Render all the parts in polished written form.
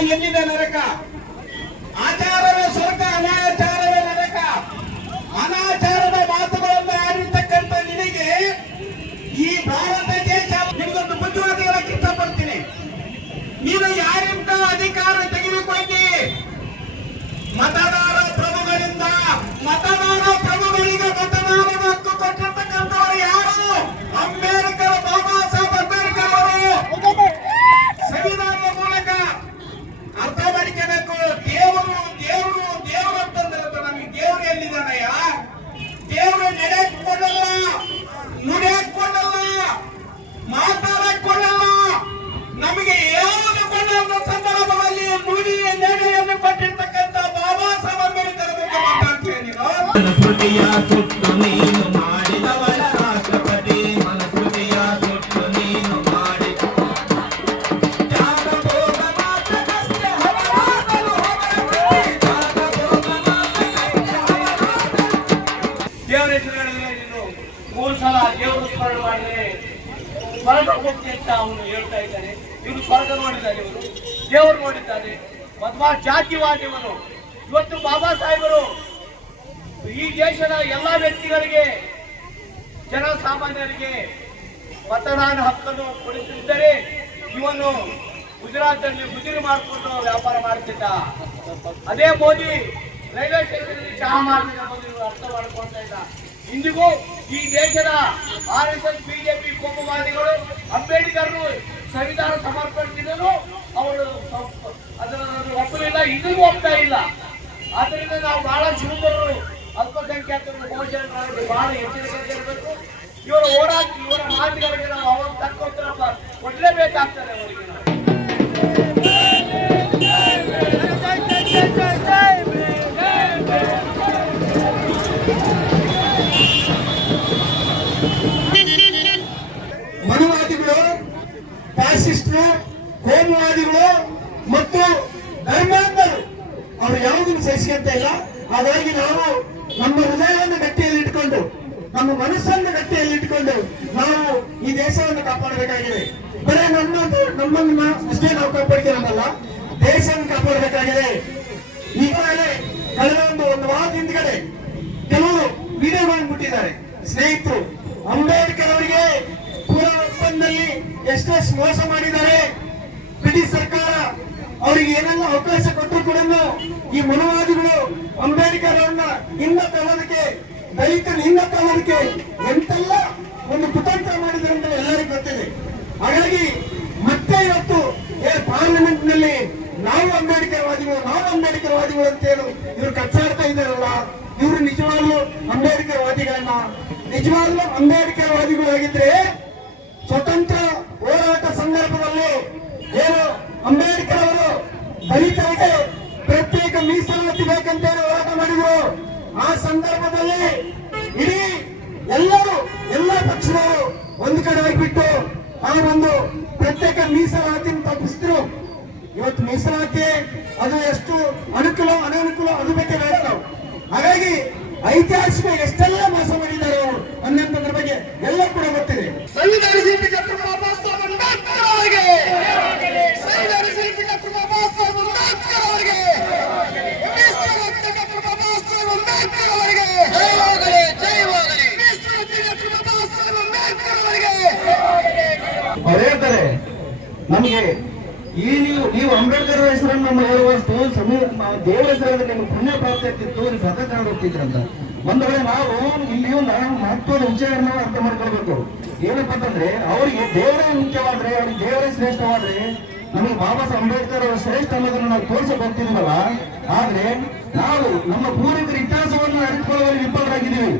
ಎಲ್ಲಿದೆ ನರಕ? ಆಚಾರವೇ ಸ್ವರ್ಗ, ಅನಾಚಾರವೇ ನರಕ. ಅನಾಚಾರದ ಮಾತುಗಳನ್ನು ಆಡಿರ್ತಕ್ಕಂಥ ನಿನಗೆ ಈ ಭಾರತ ದೇಶ ನಿಮಗೊಂದು ಬುದ್ಧಿವಾದ ಹೇಳಕ್ಕೆ ಇಷ್ಟಪಡ್ತೀನಿ. ನೀನು ಯಾರಿಂದ ಅಧಿಕಾರ ತೆಗೆದುಕೊಂಡಿ? ಮತದಾರ ಪ್ರಭುಗಳಿಂದ. ಮತದಾರ ಪ್ರಭುಗಳಿಗೆ ಮತದಾನದ ಹಕ್ಕು ಕೊಟ್ಟಿರ್ತಕ್ಕಂಥವರು ಯಾರು? ಅಂಬೇಡ್ಕರ್, ಬಾಬಾ ಸಾಹೇಬ್ ಅಂಬೇಡ್ಕರ್ ಅವರು. ಸಂವಿಧಾನದ ಮೂಲಕ ಅರ್ಥ ಮಾಡಿಕೋಬೇಕು. ದೇವರು ದೇವರು ದೇವರು ಅಂತಂದ್ರೆ ನಮಗೆ ದೇವರು ಎಲ್ಲಿದ್ದಾನಯ್ಯ? ದೇವರು ನಡೆಯಕ್ ಕೊಡಲ್ಲ, ನುಡಿಯಕ್ ಕೊಡಲ್ಲ, ಮಾತಾಡಕ್ ಕೊಡಲ್ಲ, ನಮಗೆ ಯಾವುದು ಕೊಡಲ್ಲ ಸಂದರ್ಭದಲ್ಲಿ ನುಡಿಯ ನಡೆಯನ್ನು ಕೊಟ್ಟಿರ್ತಕ್ಕಂಥ ಬಾಬಾ ಸಾಹೇಬ್ ಅಂಬೇಡ್ಕರ್ ಬಗ್ಗೆ ಮಾತಾಡ್ತೀಯ ನೀನು? ಮಾಡಿದವರ ರಾಷ್ಟ್ರಪತಿ ಮನಸ್ಮೃತಿಯ ಸುಟ್ಟು ನೀನು ಮಾಡಿ ದೇವರ ಹೆಸರುಗಳಲ್ಲಿ ನೀನು 3 ಸಲ ದೇವರು ಸ್ಮರಣೆ ಮಾಡಿದರೆ ಸ್ವರ್ಗ ಹೋಗ್ತಿ ಅಂತ ಅವನು ಹೇಳ್ತಾ ಇದ್ದಾನೆ. ಇವರು ಸ್ವರ್ಗ ನೋಡಿದ್ದಾರೆ, ಇವರು ದೇವರು ನೋಡಿದ್ದಾರೆ. ಮಧ್ವಾ ಜಾತಿವಾದಿಗಳು. ಇವತ್ತು ಬಾಬಾ ಸಾಹೇಬರು ಈ ದೇಶದ ಎಲ್ಲಾ ವ್ಯಕ್ತಿಗಳಿಗೆ, ಜನಸಾಮಾನ್ಯರಿಗೆ ಮತದಾನ ಹಕ್ಕನ್ನು ಕೊಡಿಸಿದ್ದರೆ ಇವನು ಗುಜರಾತ್ನಲ್ಲಿ ಗುಜರಿ ಮಾಡಿಕೊಂಡು ವ್ಯಾಪಾರ ಮಾಡ್ತಿದ್ದ. ಅದೇ ಮೋದಿ ರೈಲ್ವೆ ಸ್ಟೇಷನ್ ಚಹಾ ಮಾಡ್ತಿದ್ದ. ಮೋದಿ ಅರ್ಥ ಮಾಡ್ಕೊಳ್ತಾ ಇದ್ದ. ಇಂದಿಗೂ ಈ ದೇಶದ RSS ಬಿಜೆಪಿ ಕೋಮುವಾದಿಗಳು ಅಂಬೇಡ್ಕರ್ ಸಂವಿಧಾನ ಸಮರ್ಪಡಿಸಿದರು, ಅವರು ಅದರ ಒಪ್ಪಲಿಲ್ಲ, ಇಂದಿಗೂ ಒಪ್ತಾ ಇಲ್ಲ. ಆದ್ದರಿಂದ ನಾವು ಬಹಳ ಶಿವಕರು ಅಲ್ಪಸಂಖ್ಯಾತರು ಬಹುಜನರಾಗಿ ಬಹಳ ಎಚ್ಚರಿಕೆ ಇರಬೇಕು. ಇವರ ಹೋರಾಟ, ಇವರ ಮಾತುಗಳಿಗೆ ನಾವು ಅವಾಗ ತಕ್ಕ ಉತ್ತರ ಕೊಡಲೇಬೇಕಾಗ್ತದೆ ಅವರಿಗೆ. ಮನುವಾದಿಗಳು, ಫ್ಯಾಸಿಸ್ಟ್ರು, ಕೋಮುವಾದಿಗಳು ಮತ್ತು ಧರ್ಮಾಂಧರು ಅವರು ಯಾವುದನ್ನು ಸಹಿಸಿಕೊಂತ ಇಲ್ಲ. ಹಾಗಾಗಿ ನಾವು ನಮ್ಮ ಹೃದಯವನ್ನು ಗಟ್ಟಿಯಲ್ಲಿ ಇಟ್ಕೊಂಡು, ನಮ್ಮ ಮನಸ್ಸನ್ನು ಗಟ್ಟಿಯಲ್ಲಿ ಇಟ್ಕೊಂಡು ನಾವು ಈ ದೇಶವನ್ನು ಕಾಪಾಡಬೇಕಾಗಿದೆ. ಬರೀ ನಮ್ಮನ್ನ ಅಷ್ಟೇ ನಾವು ಕಾಪಾಡ್ಕೊಳ್ಳೋದಲ್ಲ, ದೇಶವನ್ನು ಕಾಪಾಡಬೇಕಾಗಿದೆ. ಈಗಾಗಲೇ ಕಳೆದ ಒಂದು ವಾರದ ಹಿಂದ್ಗಡೆ ಕೆಲವು ವಿಡಿಯೋ ಮಾಡಿಬಿಟ್ಟಿದ್ದಾರೆ ಸ್ನೇಹಿತರು. ಅಂಬೇಡ್ಕರ್ ಅವರಿಗೆ ಪೂರ ಒಪ್ಪಂದದಲ್ಲಿ ಎಷ್ಟೆಷ್ಟು ಮೋಸ ಮಾಡಿದ್ದಾರೆ. ಬ್ರಿಟಿಷ್ ಸರ್ಕಾರ ಅವರಿಗೆ ಏನೆಲ್ಲ ಅವಕಾಶ ಕೊಟ್ಟರು ಕೂಡ ಈ ಮನುವಾದಿಗಳು ಅಂಬೇಡ್ಕರ್ ಅವರನ್ನ ಹಿಂದ ತಳ್ಳೋದಕ್ಕೆ, ದಲಿತನ ಹಿಂದ ತಳ್ಳೋದಕ್ಕೆ ಎಂತೆಲ್ಲ ಒಂದು ಕುತಂತ್ರ ಮಾಡಿದ್ರು ಅಂತ ಎಲ್ಲರಿಗೂ ಗೊತ್ತಿದೆ. ಹಾಗಾಗಿ ಮತ್ತೆ ಇವತ್ತು ಪಾರ್ಲಿಮೆಂಟ್ ನಲ್ಲಿ ನಾವು ಅಂಬೇಡ್ಕರ್ ವಾದಿಗಳು ಅಂತ ಹೇಳಿ ಇವರು ಕಚ್ಚಾಡ್ತಾ ಇದ್ದಾರಲ್ಲ, ಇವರು ನಿಜವಾಗ್ಲೂ ಅಂಬೇಡ್ಕರ್ ವಾದಿಗಳನ್ನ? ನಿಜವಾಗ್ಲೂ ಅಂಬೇಡ್ಕರ್ ವಾದಿಗಳಾಗಿದ್ರೆ ಸ್ವತಂತ್ರ ಹೋರಾಟ ಸಂದರ್ಭದಲ್ಲಿ ಏನು ಅಂಬೇಡ್ಕರ್ ಅವರು ದಲಿತರಿಗೆ ಪ್ರತ್ಯೇಕ ಮೀಸಲಾತಿ ಬೇಕಂತ ಹೋರಾಟ ಮಾಡಿದ್ರು. ಆ ಸಂದರ್ಭದಲ್ಲಿ ಇಡೀ ಎಲ್ಲ ಪಕ್ಷದವರು ಒಂದು ಕಡೆ ಆಗಿಬಿಟ್ಟು ಆ ಒಂದು ಪ್ರತ್ಯೇಕ ಮೀಸಲಾತಿ ತಪ್ಪಿಸಿದ್ರು. ಇವತ್ತು ಮೀಸಲಾತಿ ಅದು ಎಷ್ಟು ಅನುಕೂಲ ಅನಾನುಕೂಲ ಅದು ಬಗ್ಗೆ ನಾವು. ಹಾಗಾಗಿ ಐತಿಹಾಸಿಕ ಎಷ್ಟೆಲ್ಲ ಮೋಸ ಮಾಡಿದ್ದಾರೆ ಅವರು ಅನ್ನೋದ್ರ ಬಗ್ಗೆ ಎಲ್ಲ ಕೂಡ ಗೊತ್ತಿದೆ. ಸಂವಿಧಾನ ಶಿಲ್ಪಿ ಡಾಕ್ಟರ್ ಬಾಬಾ ಸಾಹೇಬ್ ಅಂಬೇಡ್ಕರ್ ಅವರಿಗೆ, ಸಂವಿಧಾನ ಶಿಲ್ಪಿ ಡಾಕ್ಟರ್ ಬಾಬಾ ಸಾಹೇಬ್ ಅಂಬೇಡ್ಕರ್ ಅವರಿಗೆ, ಡಾಕ್ಟರ್ ಬಾಬಾ ಸಾಹೇಬ್ ಅಂಬೇಡ್ಕರ್ ಅವರಿಗೆ ಜಯವಾಗಲಿ, ಜಯವಾಗಲಿ. ಡಾಕ್ಟರ್ ಬಾಬಾ ಸಾಹೇಬ್ ಅಂಬೇಡ್ಕರ್ ಅವರಿಗೆ. ಅವ್ರು ಹೇಳ್ತಾರೆ ನಮಗೆ ಈ ನೀವು ಅಂಬೇಡ್ಕರ್ ಹೆಸರನ್ನು ನಮ್ಮ ಹೇಳುವಷ್ಟು ದೇವರ ಹೆಸರಲ್ಲಿ ನಿಮ್ಗೆ ಪುಣ್ಯ ಪ್ರಾಪ್ತಿ ಆಗ್ತಿತ್ತು, ನೀವು ಸತ ತಗೊಂಡು ಹೋಗ್ತಿದ್ರಂತ. ಒಂದು ವೇಳೆ ನಾವು ಇಲ್ಲಿ ಮಹತ್ವದ ವಿಷಯವನ್ನು ಅರ್ಥ ಮಾಡ್ಕೊಳ್ಬೇಕು. ಏನಪ್ಪ ಅಂತಂದ್ರೆ ಅವರಿಗೆ ದೇವರೇ ಮುಖ್ಯವಾದ್ರೆ, ಅವ್ರಿಗೆ ದೇವರೇ ಶ್ರೇಷ್ಠವಾದ್ರೆ, ನಮಗೆ ಬಾಬಾ ಸಾಹೇಬ್ ಅಂಬೇಡ್ಕರ್ ಅವರು ಶ್ರೇಷ್ಠ ಅನ್ನೋದನ್ನು ನಾವು ತೋರಿಸಕ್ ಹೋಗ್ತಿದೀವಲ್ಲ. ಆದ್ರೆ ನಾವು ನಮ್ಮ ಪೂರ್ವಿಕರ ಇತಿಹಾಸವನ್ನು ಅರಿತುಕೊಳ್ಳುವಲ್ಲಿ ವಿಫಲರಾಗಿದ್ದೀವಿ.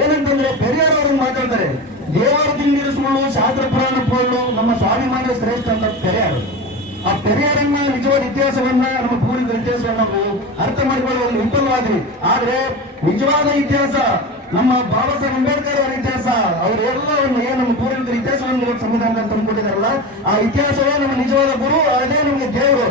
ಏನಂತಂದ್ರೆ ಪೆರಿಯಾರ್ ಅವರು ಮಾತಾಡ್ತಾರೆ, ದೇವರದಿಂದ ಸುಳ್ಳು, ಶಾಸ್ತ್ರ ಪುರಾಣ ಪೊಳ್ಳು, ನಮ್ಮ ಸ್ವಾಭಿಮಾನ ಶ್ರೇಷ್ಠ ಅಂತ ಪೆರಿಯಾರ್. ಆ ಪೆರಿಯಾರನ್ನ ನಿಜವಾದ ಇತಿಹಾಸವನ್ನ, ನಮ್ಮ ಪೂರ್ವಿಕರ ಇತಿಹಾಸವನ್ನ ನಾವು ಅರ್ಥ ಮಾಡಿಕೊಳ್ಳುವಲ್ಲಿ ವಿಫಲವಾದ್ವಿ. ಆದ್ರೆ ನಿಜವಾದ ಇತಿಹಾಸ ನಮ್ಮ ಬಾಬಾ ಸಾಹೇಬ್ ಅಂಬೇಡ್ಕರ್ ಅವರ ಇತಿಹಾಸ, ಅವರೆಲ್ಲವನ್ನು ಏನು ನಮ್ಮ ಪೂರ್ವಿಕರ ಇತಿಹಾಸವನ್ನು ಸಂವಿಧಾನದಲ್ಲಿ ತಂದುಕೊಟ್ಟಿದಾರಲ್ಲ, ಆ ಇತಿಹಾಸವೇ ನಮ್ಮ ನಿಜವಾದ ಗುರು, ಅದೇ ನಮಗೆ ದೇವರು.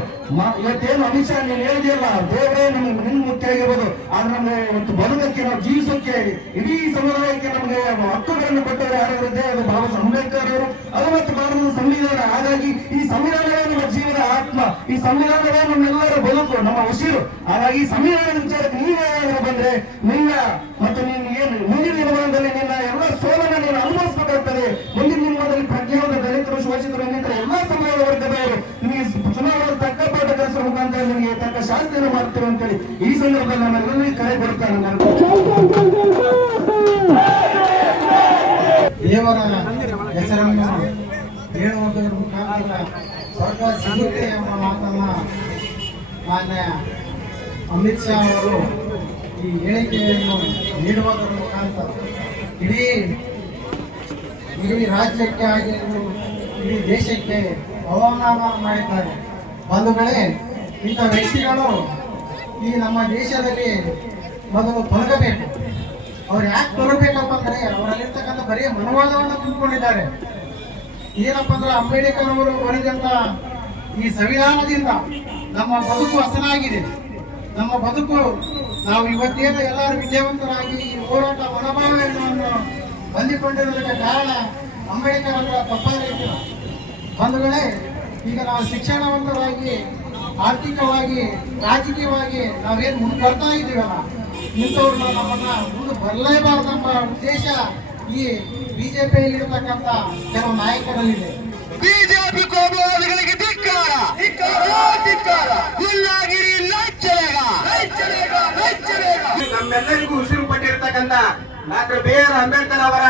ಇವತ್ತೇನು ಅಮಿತ್ ಶಾ ನೀನು ಹೇಳಿದೆಯಲ್ಲ, ದೇವರೇ ನಮಗೆ ನಿನ್ನ ಮುಖ್ಯ ಆಗಿರ್ಬೋದು, ಆದ್ರೆ ನಮಗೆ ಇವತ್ತು ಬದುಕಕ್ಕೆ, ನಾವು ಜೀವಿಸೋಕೆ, ಇಡೀ ಸಮುದಾಯಕ್ಕೆ ನಮಗೆ ಹಕ್ಕುಗಳನ್ನು ಕೊಟ್ಟರೆ ಯಾರಿರುತ್ತೆ, ಅದು ಬಾಬಾ ಸಾಹೇಬ್ ಅಂಬೇಡ್ಕರ್ ಅವರು. ಅದು ಮತ್ತು ಭಾರತದ ಸಂವಿಧಾನ. ಹಾಗಾಗಿ ಈ ಸಂವಿಧಾನವೇ ನಮ್ಮ ಜೀವನ ಆತ್ಮ. ಈ ಸಂವಿಧಾನವೇ ನಮ್ಮೆಲ್ಲರ ಬದುಕು, ನಮ್ಮ ಉಸಿರು. ಹಾಗಾಗಿ ಸಂವಿಧಾನದ ವಿಚಾರಕ್ಕೆ ನೀವೇನಾದರೂ ಬಂದ್ರೆ ನಿನ್ನ ಮತ್ತು ನೀನು ಏನು ಮುಂದಿನ ದಿನಮಾನದಲ್ಲಿ ನಿನ್ನ ಎಲ್ಲ ಸೋಲನ್ನು ನೀನು ಅನುಭವಿಸಬೇಕಾಗ್ತದೆ. ಮುಂದಿನ ದಿನಮಾನದಲ್ಲಿ ಪ್ರಜ್ಞೆಯಾದ ದಲಿತರು, ಶೋಷಿತರು, ಇನ್ನಿತರ ಎಲ್ಲಾ ಸಮಾಜದ ವರ್ಗದವರು ನಿಮಗೆ ಚುನಾವಣೆ ತಕ್ಕ ಪಾಠ ಕಲಿಸುವ ಮುಖಾಂತರ ನಿಮಗೆ ತಕ್ಕ ಶಾಸ್ತಿಯನ್ನು ಮಾಡ್ತೇವೆ ಅಂತೇಳಿ ಈ ಸಂದರ್ಭದಲ್ಲಿ ನಮ್ಮೆಲ್ಲರಿಗೂ ಕರೆ ಕೊಡ್ತಾರೆ. ದೇವರ ಹೆಸರನ್ನು ಹೇಳುವುದರ ಮುಖಾಂತರ ಸ್ವರ್ಗ ಸಿಗುತ್ತೆ ಎಂಬ ಮಾತನ್ನ ಮಾನ್ಯ ಅಮಿತ್ ಶಾ ಅವರು ಈ ಹೇಳಿಕೆಯನ್ನು ನೀಡುವುದರ ಮುಖಾಂತರ ಇಡೀ ರಾಜ್ಯಕ್ಕೆ ಆಗಿರಲು ಇಡೀ ದೇಶಕ್ಕೆ ಅವಮಾನ ಮಾಡಿದ್ದಾರೆ. ಬಂಧುಗಳೇ, ಇಂಥ ವ್ಯಕ್ತಿಗಳು ಈ ನಮ್ಮ ದೇಶದಲ್ಲಿ ಮೊದಲು ತೊಲಗಬೇಕು. ಅವ್ರು ಯಾಕೆ ತೊಲಗಬೇಕಪ್ಪ ಅಂದರೆ ಅವರಲ್ಲಿರ್ತಕ್ಕಂಥ ಬರೀ ಮನೋವಾದವನ್ನು ತುಂಬಿಕೊಂಡಿದ್ದಾರೆ. ಏನಪ್ಪ ಅಂದ್ರೆ ಅಂಬೇಡ್ಕರ್ ಅವರು ಬರೆದಂತ ಈ ಸಂವಿಧಾನದಿಂದ ನಮ್ಮ ಬದುಕು ಹಸನಾಗಿದೆ. ನಮ್ಮ ಬದುಕು ನಾವು ಇವತ್ತೇನು ಎಲ್ಲರೂ ವಿದ್ಯಾವಂತರಾಗಿ ಈ ಹೋರಾಟ ಮನೋಭಾವವನ್ನು ಹೊಂದಿಕೊಂಡಿರೋದಕ್ಕೆ ಕಾರಣ ಅಂಬೇಡ್ಕರ್ ಅವರ ತಪ್ಪಾಗಿತ್ತು. ಬಂಧುಗಳೇ, ಈಗ ನಾವು ಶಿಕ್ಷಣವಂತರಾಗಿ, ಆರ್ಥಿಕವಾಗಿ, ರಾಜಕೀಯವಾಗಿ ನಾವೇನು ಮುಂದೆ ಬರ್ತಾ ಇದ್ದೀವಲ್ಲ, ಇಂಥವ್ರನ್ನ ನಮ್ಮನ್ನ ಮುಂದೆ ಬರಲೇಬಾರ್ದೆಂಬ ಉದ್ದೇಶ ಈ ಬಿಜೆಪಿಯಲ್ಲಿ ಇರತಕ್ಕಂತ ಕೆಲವು ನಾಯಕರಲ್ಲಿದೆ. ಬಿಜೆಪಿ ಕೋಮುವಾದಿಗಳಿಗೆ ಧಿಕ್ಕಾರ, ನಮ್ಮೆಲ್ಲರಿಗೂ ಉಸಿರು ಪಟ್ಟಿರ್ತಕ್ಕಂಥ ಡಾಕ್ಟರ್ ಬಿ.ಆರ್. ಅಂಬೇಡ್ಕರ್ ಅವರ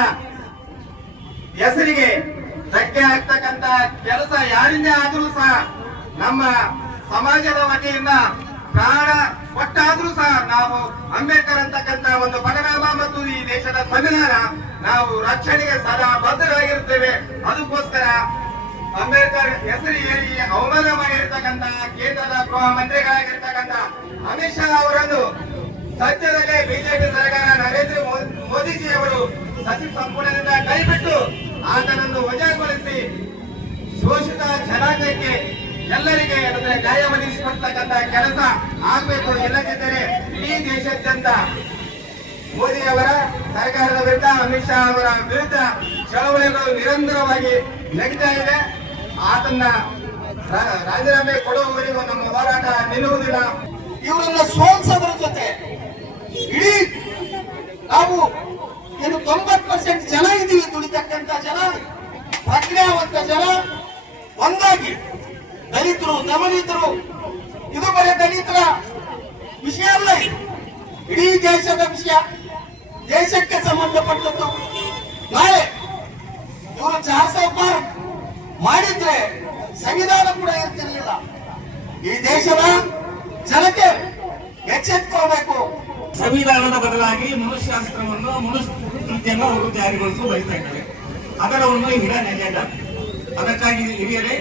ಹೆಸರಿಗೆ ಧಕ್ಕೆ ಆಗ್ತಕ್ಕಂಥ ಕೆಲಸ ಯಾರಿಂದ ಆದ್ರೂ ಸಹ ನಮ್ಮ ಸಮಾಜದ ವತಿಯಿಂದ ಪ್ರಾಣ ಕೊಟ್ಟಾದ್ರೂ ಸಹ ನಾವು ಅಂಬೇಡ್ಕರ್ ಅಂತಕ್ಕಂಥ ಒಂದು ಪರಿಣಾಮ ಮತ್ತು ಈ ದೇಶದ ಸಂವಿಧಾನ ನಾವು ರಕ್ಷಣೆಗೆ ಸದಾ ಬದ್ಧರಾಗಿರುತ್ತೇವೆ. ಅದಕ್ಕೋಸ್ಕರ ಅಂಬೇಡ್ಕರ್ ಹೆಸರು ಹೇಳಿ ಅವಮಾನ ಮಾಡಿರ್ತಕ್ಕಂಥ ಕೇಂದ್ರದ ಗೃಹ ಮಂತ್ರಿಗಳಾಗಿರ್ತಕ್ಕಂಥ ಅಮಿತ್ ಶಾ ಅವರನ್ನು ಸದ್ಯದಲ್ಲೇ ಬಿಜೆಪಿ ಸರ್ಕಾರ ನರೇಂದ್ರ ಮೋದಿಜಿ ಅವರು ಸಚಿವ ಸಂಪುಟದಿಂದ ಕೈಬಿಟ್ಟು ಆತನನ್ನು ವಜಾಗೊಳಿಸಿ ಶೋಷಿತ ಜನಾಂಗಕ್ಕೆ ಎಲ್ಲರಿಗೆ ಅದರ ನ್ಯಾಯ ಒದಗಿಸಿಕೊಡ್ತಕ್ಕಂಥ ಕೆಲಸ ಆಗಬೇಕು. ಇಲ್ಲದಿದ್ದರೆ ಇಡೀ ದೇಶಾದ್ಯಂತ ಮೋದಿ ಅವರ ಸರ್ಕಾರದ ವಿರುದ್ಧ, ಅಮಿತ್ ಶಾ ಅವರ ವಿರುದ್ಧ ಚಳವಳಿಗಳು ನಿರಂತರವಾಗಿ ನಡೀತಾ ಇದೆ. ಆತನ್ನ ರಾಜೀನಾಮೆ ಕೊಡುವವರೆಗೂ ನಮ್ಮ ಹೋರಾಟ ನಿಲ್ಲುವುದಿಲ್ಲ. ಇವರನ್ನ ಸೋಲಿಸೋದ್ರ ಜೊತೆ ಇಡೀ ನಾವು ಏನು 90% ಜನ ಇದ್ದೀವಿ, ದುಡಿತಕ್ಕಂಥ ಜನ, ಪ್ರಜ್ಞಾವಂತ ಜನ ಒಂದಾಗಿ ದಲಿತರು, ದಮನಿತರು, ಇದು ಬರೀ ದಲಿತರ ವಿಷಯ ಅಲ್ಲ, ಇಡೀ ದೇಶದ ವಿಷಯ, ದೇಶಕ್ಕೆ ಸಂಬಂಧಪಟ್ಟದ್ದು. ನಾಳೆ ಇವರು ಚಾರ್ಸಾಪಾರ್ ಮಾಡಿದ್ರೆ ಸಂವಿಧಾನ ಕೂಡ ಇರ್ತಿರ್ಲಿಲ್ಲ. ಈ ದೇಶದ ಜನತೆ ಎಚ್ಚೆತ್ತುಕೋಬೇಕು. ಸಂವಿಧಾನದ ಬದಲಾಗಿ ಮನುಷ್ಯಾಸ್ತ್ರವನ್ನು, ಮನುಸ್ಮೃತಿಯನ್ನು ಅವರು ಜಾರಿಗೊಳಿಸಲು ಬಯಸ್ತಾ ಇದ್ದಾರೆ. ಅದರ ಒಂದು ಹಿಡನ್ ಎಜೆಂಡಾ. ಅದಕ್ಕಾಗಿ ಹಿರಿಯರೇ,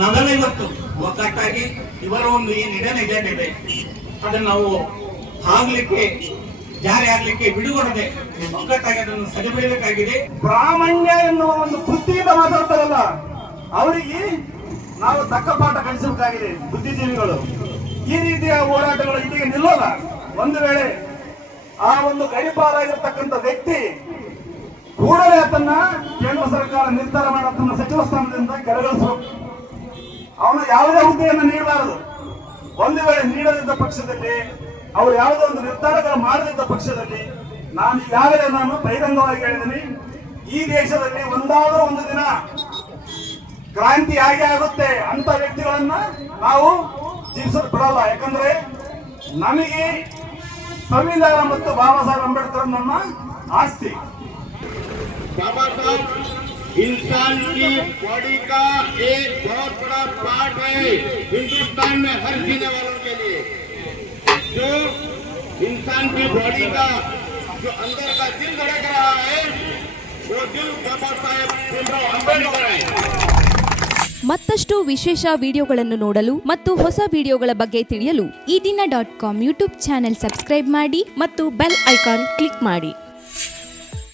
ನಾವೆಲ್ಲ ಇವತ್ತು ಒಗ್ಗಟ್ಟಾಗಿ ಇವರ ಒಂದು ಏನು ಹಿಡನ್ ಎಜೆಂಡಾ ಇದೆ ಅದನ್ನು ನಾವು ಜಾರಿ ಆಗ್ಲಿಕ್ಕೆ ಬಿಡುಗಡೆ ಒಗ್ಗಟ್ಟಾಗಿ ಅದನ್ನು ಸರಿಪಡಿಸಬೇಕಾಗಿದೆ. ಪ್ರಾಮಾಣ್ಯ ಎನ್ನುವ ಒಂದು ಬುದ್ಧಿಯಿಂದ ಮಾತಾಡ್ತಾರಲ್ಲ, ಅವರಿಗೆ ನಾವು ತಕ್ಕ ಪಾಠ ಕಲಿಸಬೇಕಾಗಿದೆ. ಬುದ್ಧಿಜೀವಿಗಳು ಈ ರೀತಿಯ ಹೋರಾಟಗಳು ಇದೀಗ ನಿಲ್ಲೋಲ್ಲ. ಒಂದು ವೇಳೆ ಆ ಒಂದು ಗಡಿಪಾರಾಗಿರ್ತಕ್ಕಂಥ ವ್ಯಕ್ತಿ ಕೂಡಲೇ ಅದನ್ನ ಕೇಂದ್ರ ಸರ್ಕಾರ ನಿರ್ಧಾರ ಮಾಡೋದನ್ನ ಸಚಿವ ಸ್ಥಾನದಿಂದ ಕೆಳಗಿಳಿಸಬೇಕು. ಅವನು ಯಾವುದೇ ಹುದ್ದೆಯನ್ನು ನೀಡಬಾರದು. ಒಂದು ವೇಳೆ ನೀಡದಿದ್ದ ಪಕ್ಷದಲ್ಲಿ, ಅವರು ಯಾವುದೋ ಒಂದು ನಿರ್ಧಾರಗಳು ಮಾಡದಿದ್ದ ಪಕ್ಷದಲ್ಲಿ, ನಾನು ಬಹಿರಂಗವಾಗಿ ಹೇಳಿದ್ದೀನಿ, ಈ ದೇಶದಲ್ಲಿ ಒಂದಾದರೂ ಒಂದು ದಿನ ಕ್ರಾಂತಿ ಹಾಗೆ ಆಗುತ್ತೆ. ಅಂತ ವ್ಯಕ್ತಿಗಳನ್ನ ನಾವು ಜೀವಿಸಲು ಬಿಡಲ್ಲ. ಯಾಕಂದ್ರೆ ನಮಗೆ ಸಂವಿಧಾನ ಮತ್ತು ಬಾಬಾ ಸಾಹೇಬ್ ಅಂಬೇಡ್ಕರ್ ನಮ್ಮ ಆಸ್ತಿ. बाबा साहब इंसान की बॉडी का एक बहुत बड़ा पार्ट है हिंदुस्तान में हर जीने वालों के लिए। जो इंसान की बॉडी का जो अंदर का दिल धड़क रहा है वो दिल बाबा साहेब भीमराव अंबेडकर है। ಮತ್ತಷ್ಟು ವಿಶೇಷ ವಿಡಿಯೋಗಳನ್ನು ನೋಡಲು ಮತ್ತು ಹೊಸ ವಿಡಿಯೋಗಳ ಬಗ್ಗೆ ತಿಳಿಯಲು ಈ ದಿನ .com ಯೂಟ್ಯೂಬ್ ಚಾನೆಲ್ ಸಬ್ಸ್ಕ್ರೈಬ್ ಮಾಡಿ ಮತ್ತು ಬೆಲ್ ಐಕಾನ್ ಕ್ಲಿಕ್ ಮಾಡಿ.